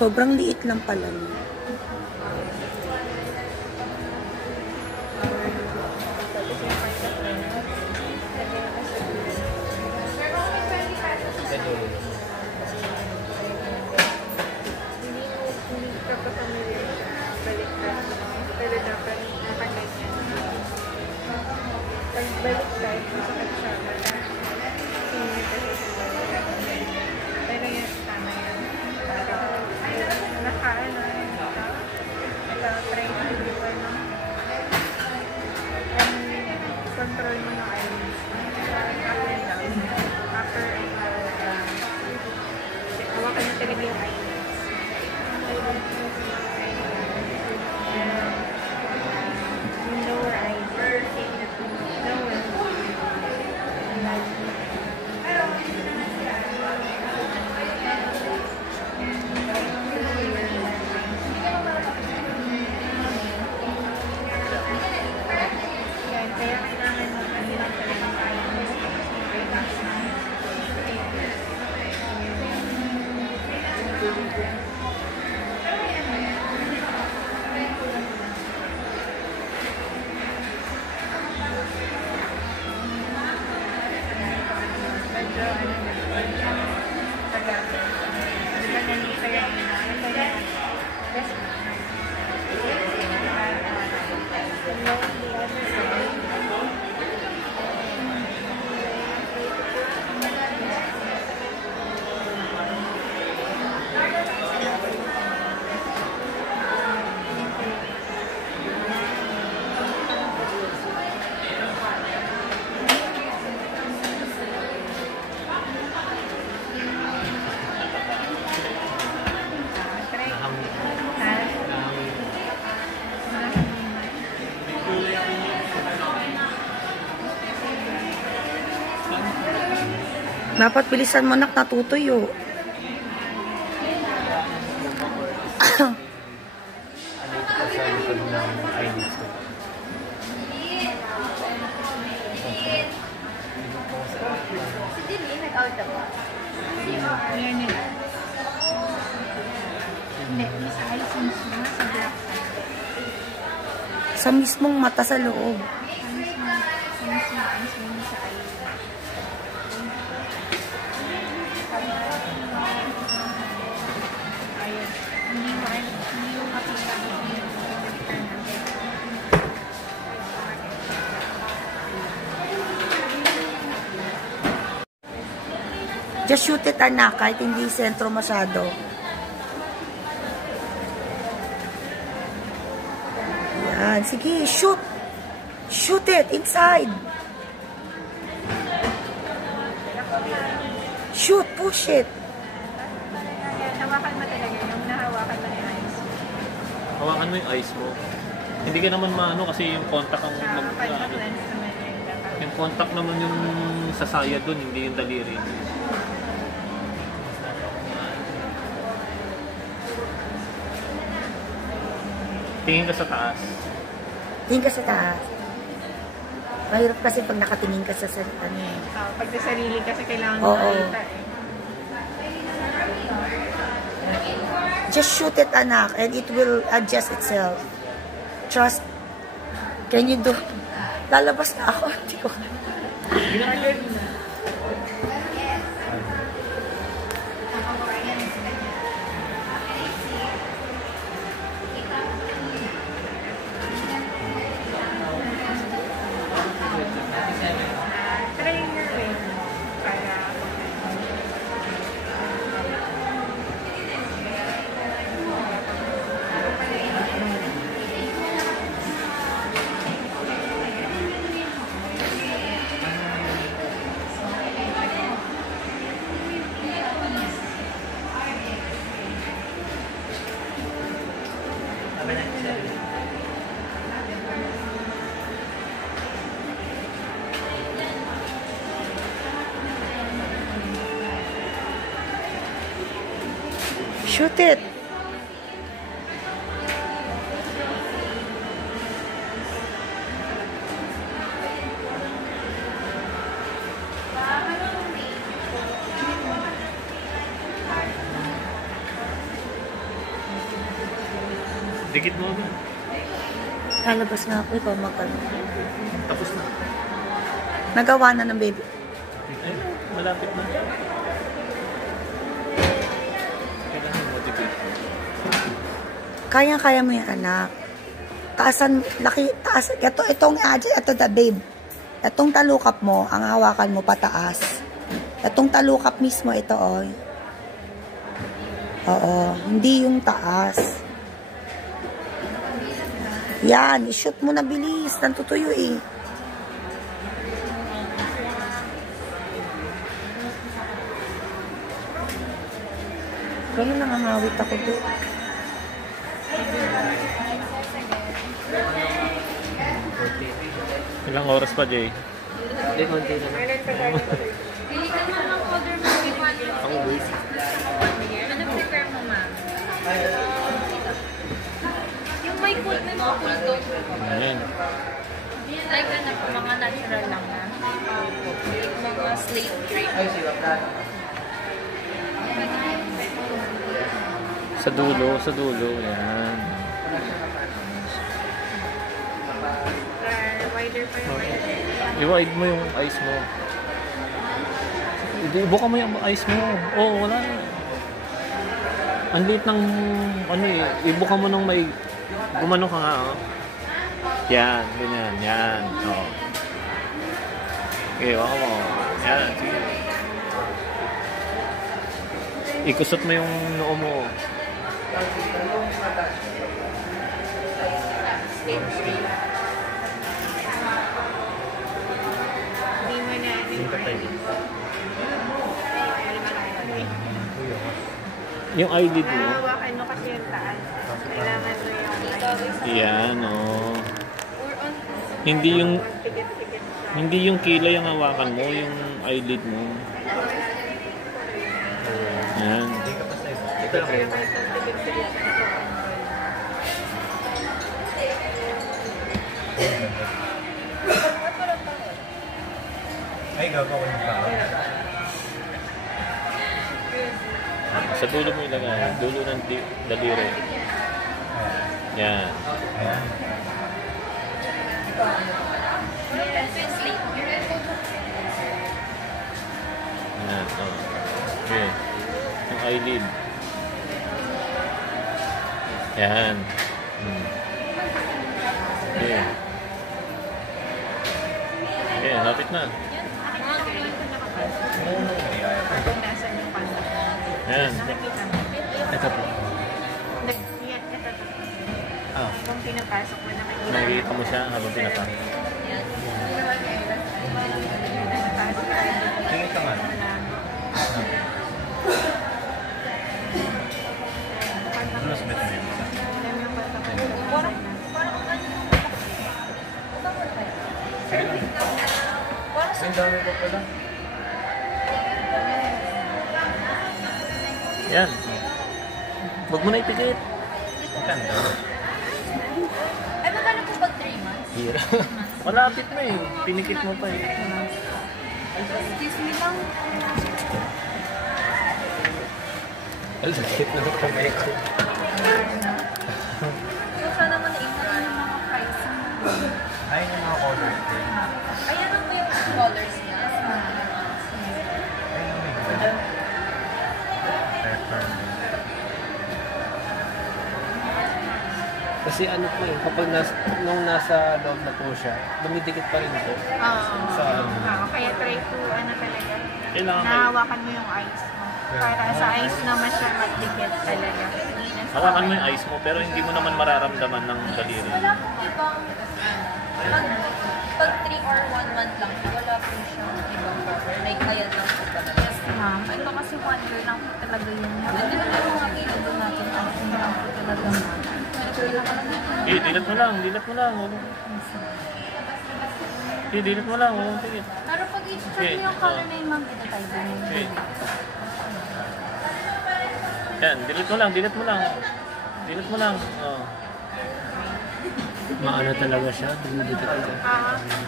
Sobrang liit lang pala niya. Control mo na kayo. After hawakan mo talaga yung eyelids. Yung lower eyelid. Kaya kailangan mo kanilang talagang eyelids. Dapat bilisan mo, nak, natutuyo. Sa mismong mata sa loob. Just shoot it, anak, kahit hindi sentro masyado. Yan, sige, shoot. Shoot it inside. Shoot, push it. Hawakan mo talaga yung nahawakan mo yung eyes. Hawakan mo yung eyes mo. Hindi ka naman maano kasi yung contact ang yung contact naman yung sasaya dun, hindi yung daliri. Tingin ka sa taas. Tingin ka sa taas. Mahirap kasi pag nakatingin ka sa ano eh. Pag sa sarili kasi kailangan mo makita eh. Just shoot it, anak, and it will adjust itself. Trust. Can you do? Lalabas na ako. Hindi ko. Shoot it. Dikit mo agad. Lalabas nga ako, ikaw magkano. Tapos na. Nagawa na ng baby. Ay, malapit na. Kailangan mo dikit. Kaya-kaya mo yan, anak. Taasan, laki, taas. Itong the babe. Itong talukap mo, ang hawakan mo pataas. Itong talukap mismo, ito, oh. Oo, hindi yung taas. Yan, i-shoot mo na bilis. Nantutuyo eh. Kaya nangangawit ako doon. Ilang oras pa, Jay? Hindi, konti na. Pili ka naman ng order mo. Ang wait. Ano prepare mo, ma'am? Yung may cool, may mga cool toast. Ayan. Like ano po, mga natural lang na. Mga slate drink. Sa dulo. Ayan. Wider pa yung wider. I-wide mo yung eyes mo. Ibuka mo yung eyes mo. Oo, wala na. Ang liit ng, ano eh, ibuka mo nung may, gumano ka nga, oh. Yan, ganyan, yan. Oo. Okay, waka mo. Yan, sige. Ikusot mo yung noo mo. Hindi mo na Yung eyelid mo. hawakan mo kasi yung taas. Kailangan mo yung Yan, oh. or on Hindi yung, tigit-tigit siya. hindi yung kilay ang hawakan mo, yung eyelid mo. Yan. Kaya may tigit-tigit siya. Ay, gagawin ka. Sa dulo mo ilagay. Dulo ng daliri. Yan. Ayan. Yan. Oh. Okay. Yung eyelid. Yan. Okay. Okay, lapit na. Nasaan yung panda? Yan. Nakikita mo. Ito po. Yan, ito. Ah, Kung pinapasok mo, nakikita nakikita mo siya habang pinapasok. Tingin ka nga. Ano sa beto niya? Sige lang. Ang dami pa pala. Yan. Huwag mo na ipikit. Ang ganda. Ay, magkano po pag 3 months? Hira. Malapit mo eh. Pinikit mo pa eh. Excuse me lang. Ang sakit na ng kamay ko. So, sana mo na-iwan ng mga pricing. Ayun yung mga colors din. Ayan ang po yung colors niya. Ayun yung may ganda. Kasi ano po eh, kapag nung nasa loob na po siya, dumidikit pa rin po. Sa Kaya try to, ano talaga, Kailangan kayo. nahawakan mo yung eyes mo. Para sa eyes naman siya magdikit talaga. Hawakan mo yung eyes mo pero hindi mo naman mararamdaman ng daliri. Wala pong ibang, pag 3 or 1 month lang, wala po siyang ibang cover. Like, ayan lang po talaga. Yes, ma'am. Ito kasi wonder lang po talaga yun. Hindi naman yung mga kailangan natin, ang lang po talaga. Eh, dilat mo lang. Eh, dilat mo lang. Huwag tigit. Pero pag i-check Okay, yung color na yung ma'am, dito tayo din. Okay. Yan, dilat mo lang. Dilat mo lang. Oh. Maano talaga siya, dumidikit ka.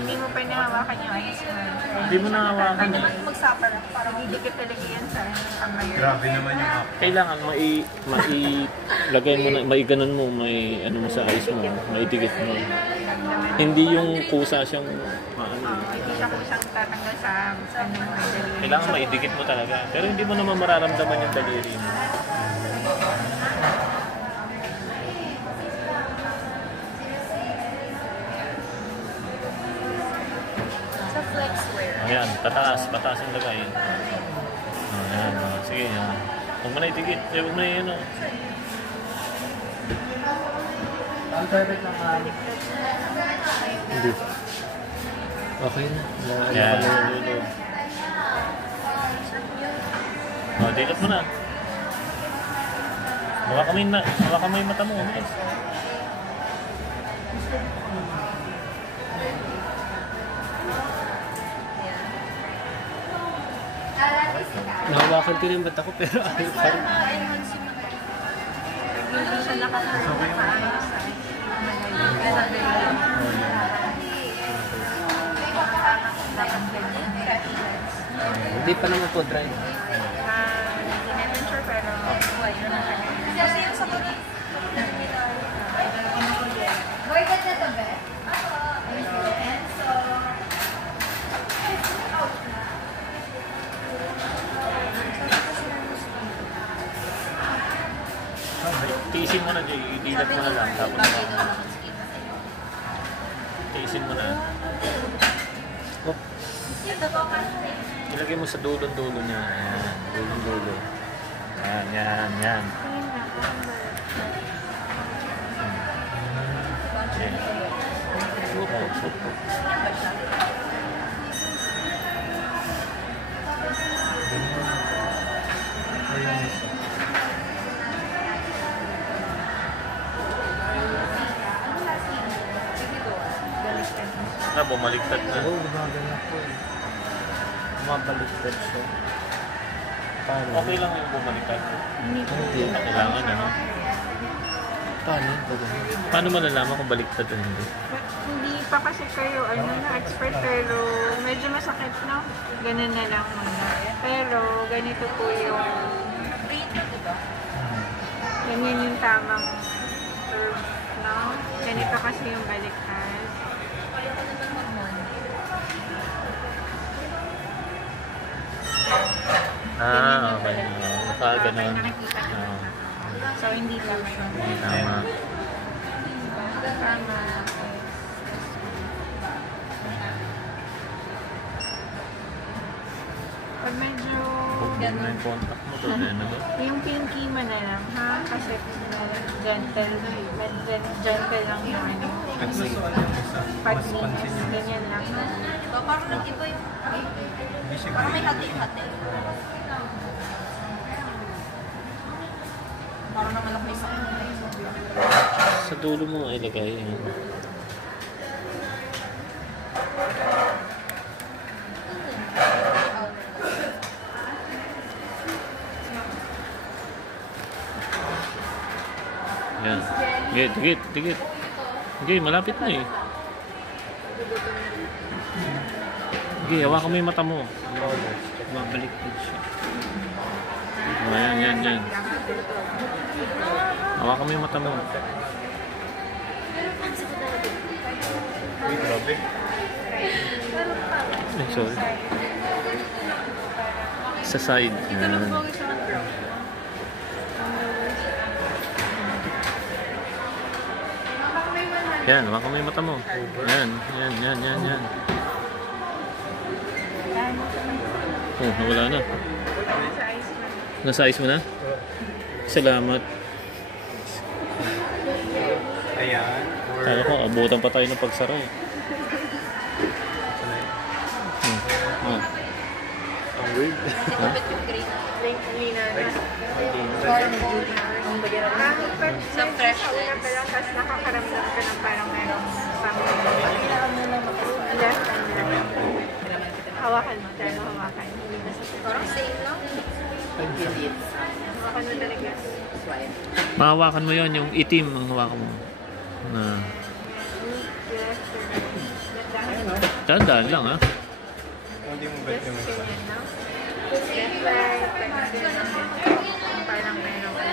Hindi mo pa nahawakan yung ice mo. Hindi mo nahawakan eh. Mag-supper lang. Parang Didikit talaga yan sa kamay. Grabe naman yung Kailangan mailagay mo na, maiganon mo, may ano mo sa eyes mo, maidikit mo. Hindi yung kusa siyang maano. Hindi siya kung siyang tatanggal sa ano mo. Kailangan maidikit mo talaga. Pero hindi mo naman mararamdaman yung daliri mo. sa flexwear. Ayan, pataas ang lagay. Ayan, sige. Ayan. Huwag mo na idikit. Huwag mo na yun. Ang perfect lang Hindi. Okay na. Ayan, dulo. Dikit mo na. Hawakan mo yung mata mo. Umilis. Nahawakan ko na yung mata ko pero ayaw pa rin. Hindi siya nakaturn sa ayos. Hindi pa naman po dry. Hindi natin sure pero yun ang kanya. Kasi yung sa mga... Boy, get na to, be? Tiisin mo na, Jay. Idilat mo na lang. Tapos Bagay daw lang ang skin. tiisin mo na. Oh. Ilagay mo sa dulo-dulo niya. Ayan. Dulo-dulo. Ayan. Ayan. Bumaliktad na. Oo, gumaganap po eh. Bumabaliktad siya. Paano? Okay lang yung bumaliktad. Hindi. Kailangan, ano? Paano? Paano malalaman kung baliktad o hindi? Hindi pa kasi kayo expert pero medyo masakit no? Ganun na lang muna. Pero ganito po yung ganyan yung tamang curve, no? Ganito kasi yung baliktad. Okay. Nakaganon. Nakikita ko na. So, hindi lang siya. Tama. Tama. Pag medyo Ano yung contact mo to? Ano ba? yung pinky mo na lang, ha? Kasi gentle lang yung ano. Pag-linis. Ganyan lang, ha? Diba? Parang nag-iba yung... Parang may hati-hati. Parang naman ako may sakit. Sa dulo mo ilagay. Yan. Tigit. Okay, malapit na eh. Okay, hawakan mo yung mata mo. Babaliktad siya. Yan. Hawakan mo yung mata mo. grabe. Ay, sorry. Sa side. Yan, hawakan mo yung mata mo. Yan. Oh, nawala na. Nasa eyes mo na? Salamat. Ayan. Kaya ko, abutan pa tayo ng pagsara eh. Oh. Ang weird. Kapit yung green. Sa fresh lens. Tapos nakakaramdam ka ng parang merong left and right. Hawakan mo. Dahil hawakan. Hindi na sa Parang same lang. hawakan mo talaga. Mahawakan mo yon yung itim ang hawakan mo. Na Tandaan lang, ha? Hindi mo bet yung isa. Ganyan, no? Left, right, parang meron ka.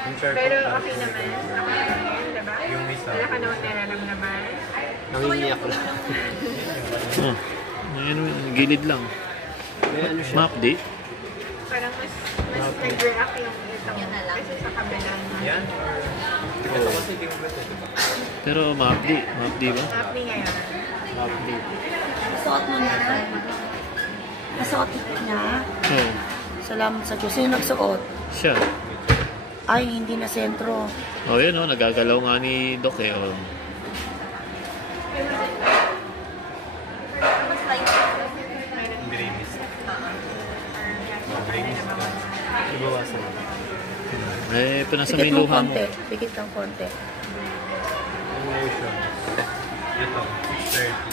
Yung chair Pero ko, okay naman. Okay naman yan, diba? Yung isa. Wala ka naman nararamdaman. Nangingiyak lang. Oh. Ano, gilid lang. May ano siya. Ma-update? Parang mas nag-react yung ito. Kasi sa kabila na. Yan? Ito kasi hindi mo bet eh, diba? Pero ma-update. Ma-update ba? Happy ngayon. Ma-update. Nasuot mo na. Nasuot niya. Oo. Salamat sa Diyos. Sino nagsuot? Siya. Ay, hindi na sentro. Oh, yun, oh. Nagagalaw nga ni Doc, eh. Oh. Dreamies. Dreamies. Ibawasan. Eh, pinasa Pikit may mo luha mo. konti. Pikit kang konti. Yung lotion. Ito, 630.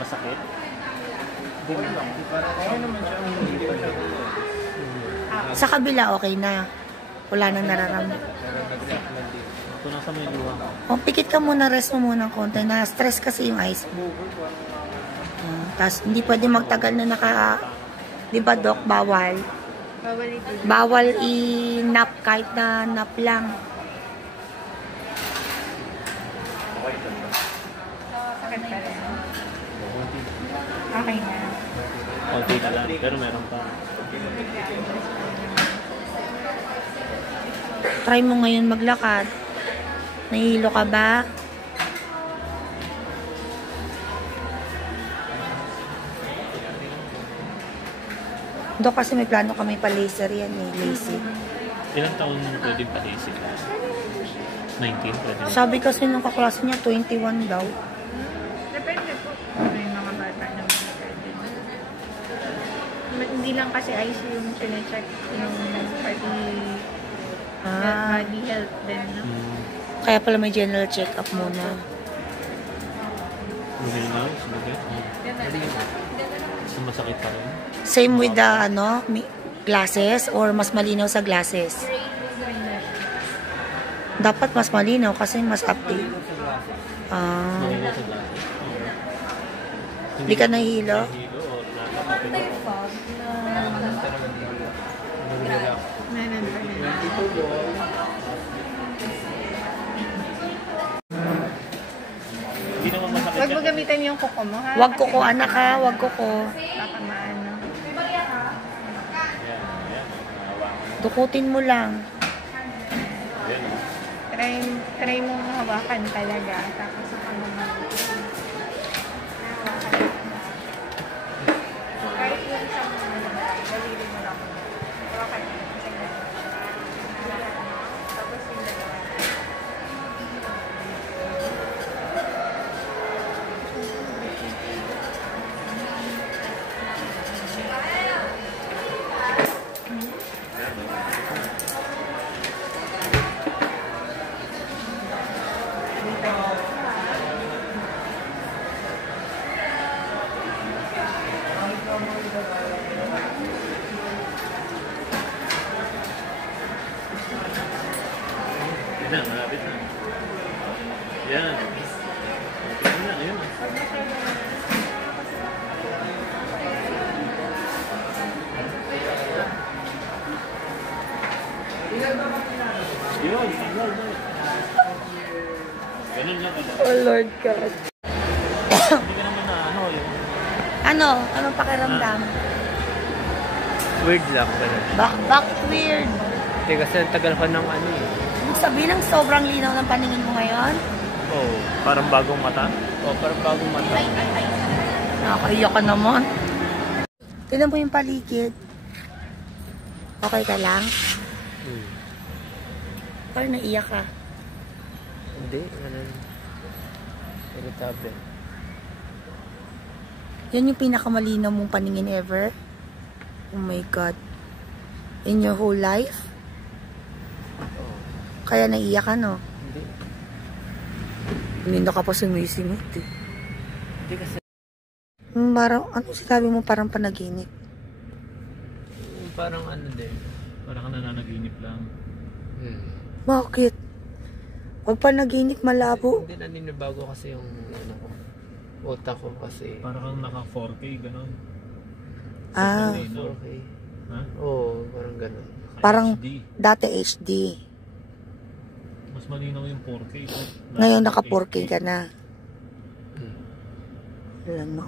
Masakit? Ano naman siya ang lipat siya? Sa kabila, okay na. Wala nang nararamdaman. Ito nasa may luha mo. O, pikit ka muna, rest mo muna ng konti. Na-stress kasi yung eyes mo. Tapos, hindi pwede magtagal na Di ba, Doc? Bawal. Bawal ito. Bawal i-nap kahit na nap lang. Sakit pa rin. Okay na. Konti na lang. Pero meron pa. Try mo ngayon maglakad. Nahihilo ka ba? Doc, kasi may plano kami pa-laser yan eh. Lazy. Ilang taon pwede pa-basic? 19 pwede. Sabi kasi ng kaklase niya, 21 daw. Depende po. May mga bata na mga pwede. Hindi lang kasi IC yung sinecheck yung pati body health din, no? Kaya pala may general check-up muna. Okay na? Sumagat? Masakit pa rin? Same with the glasses or mas malinaw sa glasses? Dapat mas malinaw kasi mas update. Malinaw sa glasses? Hindi ka nahihilo? Hilo o nakakapit ako? Meron pa rin. Hindi naman masakit Huwag mo gamitan yung kuko mo, ha? Wag kuko, anak ha. Wag kuko. Baka maano. Tukutin mo lang. Try mo hawakan talaga. Tapos sa kamama. Kahit yung isang daliri mo lang. Hawakan mo. Tapos yung dalawa. Yan, malapit na. Yan. Yan na, yun na. Yun, signal na. Ganun lang. Oh Lord God. Hindi ka naman na ano yung... Anong pakiramdam? Weird lang. Bakit weird? Hindi kasi ang tagal ka ng ano eh. Ibig sabihin ng sobrang linaw ng paningin mo ngayon? Oh, parang bagong mata. O, parang bagong mata. Nakakaiyak ka naman. Tignan mo yung paligid. Okay ka lang? Parang naiyak ka. Hindi, ganun. Irritable. Yan yung pinakamalinaw mong paningin ever? Oh my God. In your whole life? Kaya naiyak ka, no? Hindi. Hindi na ka pa sumisimot, eh. Hindi kasi Parang, ano sinabi mo parang panaginip? parang ano din. Parang ka nananaginip lang. Bakit? Huwag pa naginik, malabo. Hindi naninibago kasi yung ano ko. Utak ko kasi. Para kang naka 4K, gano'n. Ah, Okay. Ha? Oo, parang gano'n. parang HD. dati HD. Mas malinaw yung 4K. Ngayon naka 4K ka na. Wala na